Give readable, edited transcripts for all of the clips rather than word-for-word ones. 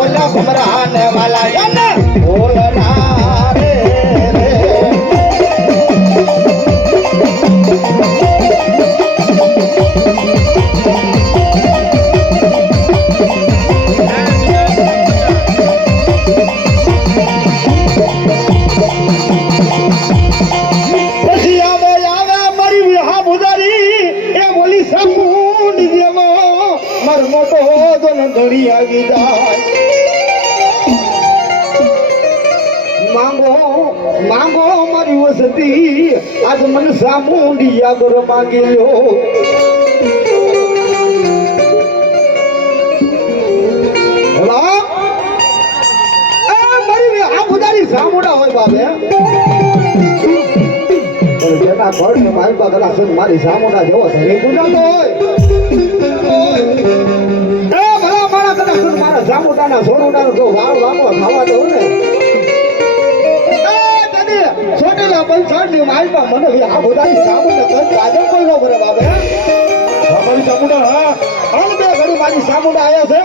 ઓલા ભમરાન વાલા એને ઓલના રે ઘડી આવી જાય માંગો માંગો મારી વસતી આજ મન સામુંડી આગળ માંગ્યો મારી આ બુધારી સામુંડા હોય બાબે જેના ઘર ને મારી પાસે મારી સામુંડા જેવો ધણી ગુજાતો હોય મારા જામુડાના સોનુડાનો જો વાવ વાવો ખાવા દો ને છોટેલા પંચાળની માલપા મને આ બધાની સામુને કર કાજે કોઈ નો કરે બાબે મારી સામુડા હા હાલ બે ઘડી મારી સામુડા આયા છે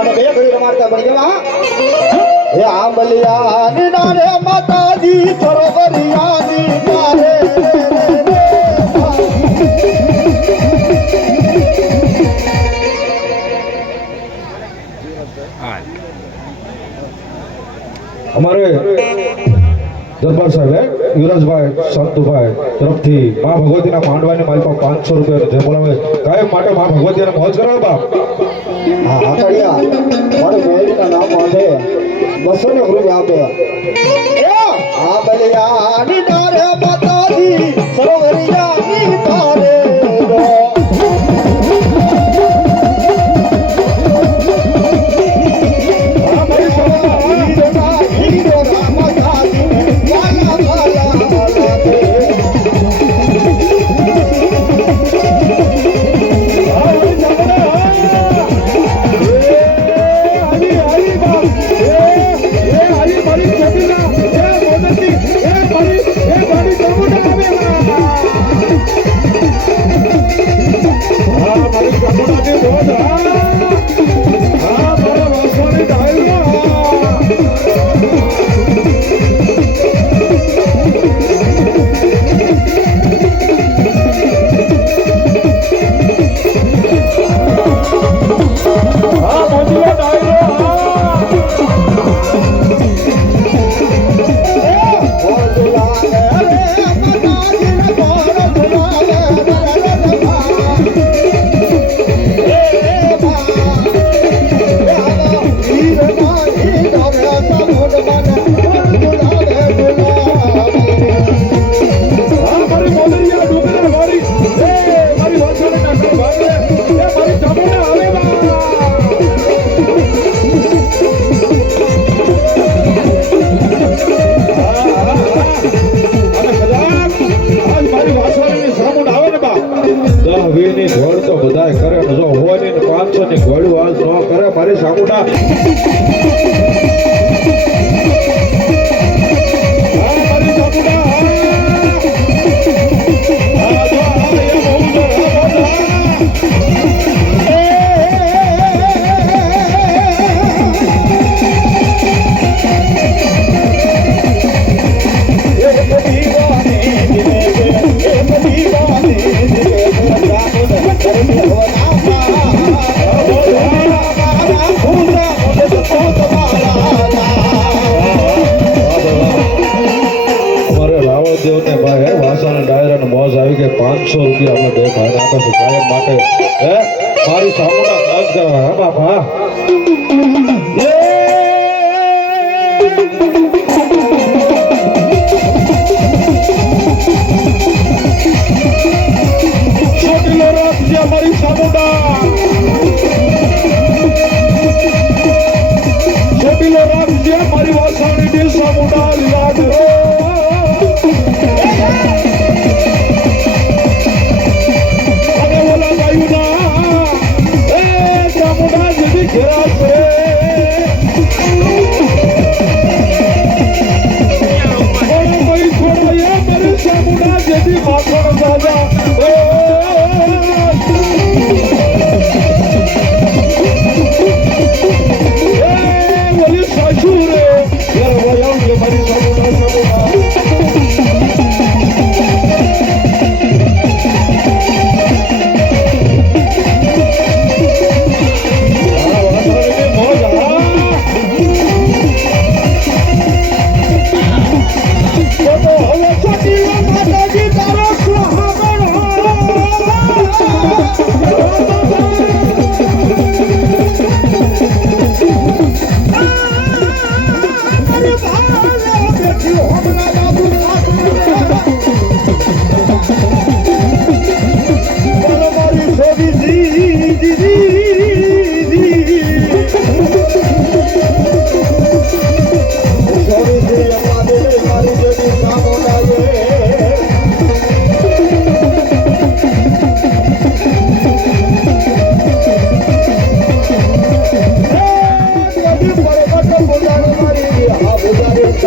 અને બે ઘડી રમાડતા પડી ગયા હે આંબલિયા ની નારે માતાજી સરોવરિયા ની નારે हमारे दरबार साहब है युवराजभाई संतुभाई तरफથી मां ભગવતીના માંડવાની માલપા 500 રૂપિયા જે બોલાવે કાયમ માટે માं ભગવતીને મોજ કરાવો બાપ હા આકડિયા મારું મેલના નામ છે 200 રૂપિયા આપે આ બલિયા ની તારે માતાજી સરોવરિયા ની તારે વીરની ઘોડ તો બધાય કરે જો હોવાની 500 ની ઘોડ વાલ ન કરે મારી સામુડા દેવને ભાઈ વાસણ ડાયરા મોજ આવી કે 500 રૂપિયા આપણે બે ભાઈ આપે છે કાયમ માટે હે મારી સામુના મોજ કરવા હે બાપા છોટીલો રાખજે મારી સામુડા છોટીલો રાખજે મારી વાસણની સામુડા લીલા કરો ઘેરા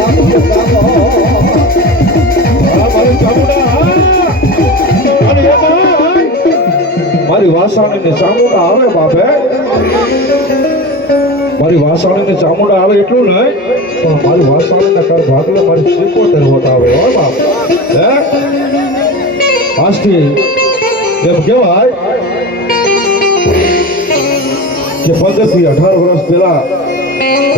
ચામુંડ ચામો મારી ચામુંડા અને એમાં મારી વાસાણીની ચામુંડા આવે બાપે મારી વાસાણીની ચામુંડા આવે એટલું નહીં પણ મારી વાસાણીના કર ભાગલે મારી 77 વોટ આવે હો બાપ હે આજથી એમ કહેવાય કે 15 થી 18 વર્ષ પહેલા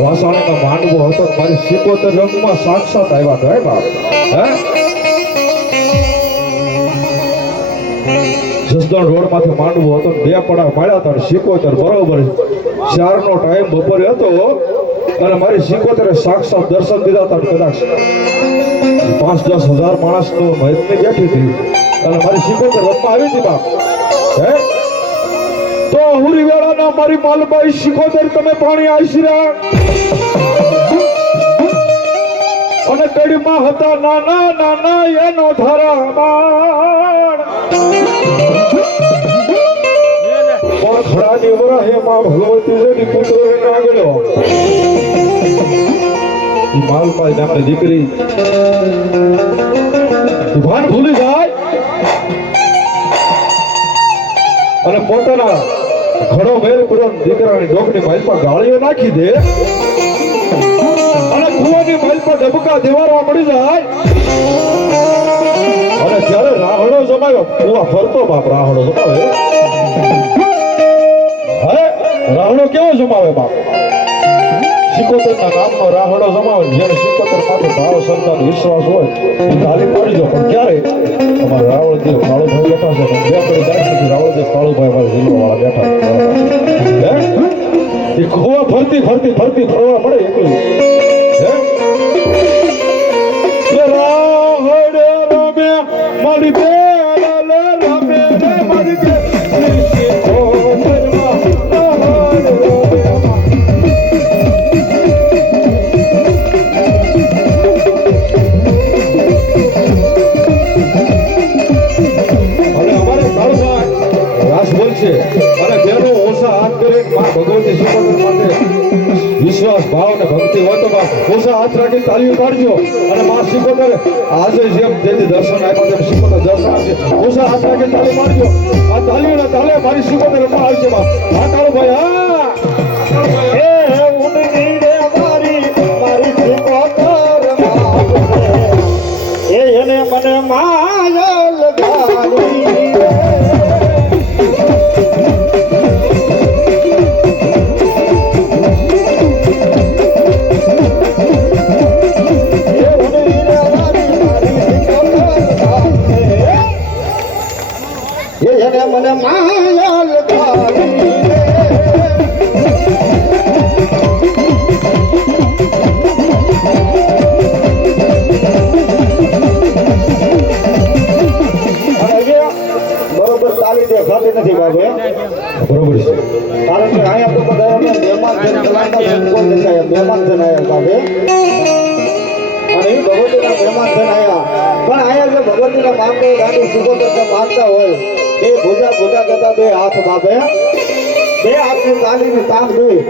વાસાણીનો માંડવો હતો મારી 77 રંગમાં સાક્ષાત આવ્યા હતા હે બાપ હે જસદણ રોડ માંથી માંડવો હતો ને 2 પડા માર્યા હતા 77 બરોબર 4 નો ટાઈમ બપોરે હતો અને મારી 77 સાક્ષાત દર્શન દીધા હતા કદાચ 5-10 હજાર માણસ તો મહેતની બેઠી હતી અને મારી 77 રમવા આવી હતી બાપ હે તો હુરી વેળાના મારી માલબાઈ 77 તમે પાણી આશીરા અને કડીમાં હતા નાના નાના એનો ધારા બાણ ખડાની વરાહે માં ભગવતી જેની પુત્ર એને આગળ્યો ઈ માલબાઈ નામની દીકરી ભાન ભૂલી જાય અને પોતાના ઘડો મેલ પૂરો દીકરાની ડોકની માલપા ગાળીઓ નાખી દે અને કુવાની માલપા ડબકા દેવારવા મળી જાય અને ત્યારે રાહડો જમાયો કુવા ફરતો બાપ રાહડો જમાવે હે રાહડો કેવો જમાવે બાપ 77 ના નામનો રાહડો જમાવે જેને 77 માટે ભાવ સંતાન વિશ્વાસ હોય એ તાલી પડી જો પણ ક્યારે અમારા રાવળદેવ કાળુભાઈ બેઠા છે બે કરી દાખલી રાવળદેવ કાળુભાઈ અમારા જિલ્લા વાળા બેઠા હે એ કુવા ફરતી ફરવા મળે એકલી હે રાહડે રમે મારી બેલા રમે રે મારી બે અને બેનો ઓછા હાથ કરે માં ભગવતી સુપર માટે વિશ્વાસ ભાવ ને ભક્તિ હોય તો ઓછા હાથ રાખી તાલીઓ પાડજો અને માં શીખોતર આજે જેમ તેથી દર્શન આપ્યા તેમ શીખોતર દર્શન આપશે ઓછા હાથ રાખી તાલી પાડજો આ તાલીઓના તાલે મારી શીખોતર માં આવશે માં હા કાળુભાઈ હા એ ઉડની રે મારી શીખોતર એ એને મને માયલ ગાડી મને માયાલ ગાડી બરોબર તાલી દેખાતી નથી બાબુ બરોબર છે કારણ કે અહીંયા તો બધા મહેમાન છે મહેમાન છે બાબે અને એ ભગવતીના મહેમાન છે આયા પણ અહીંયા જે ભગવતીના માંગો ગાડી સુગોતરને માંગતા હોય એ ભૂજા ભૂજા કરતા 2 હાથ બાબે 2 હાથની તાલીની તાક જોઈ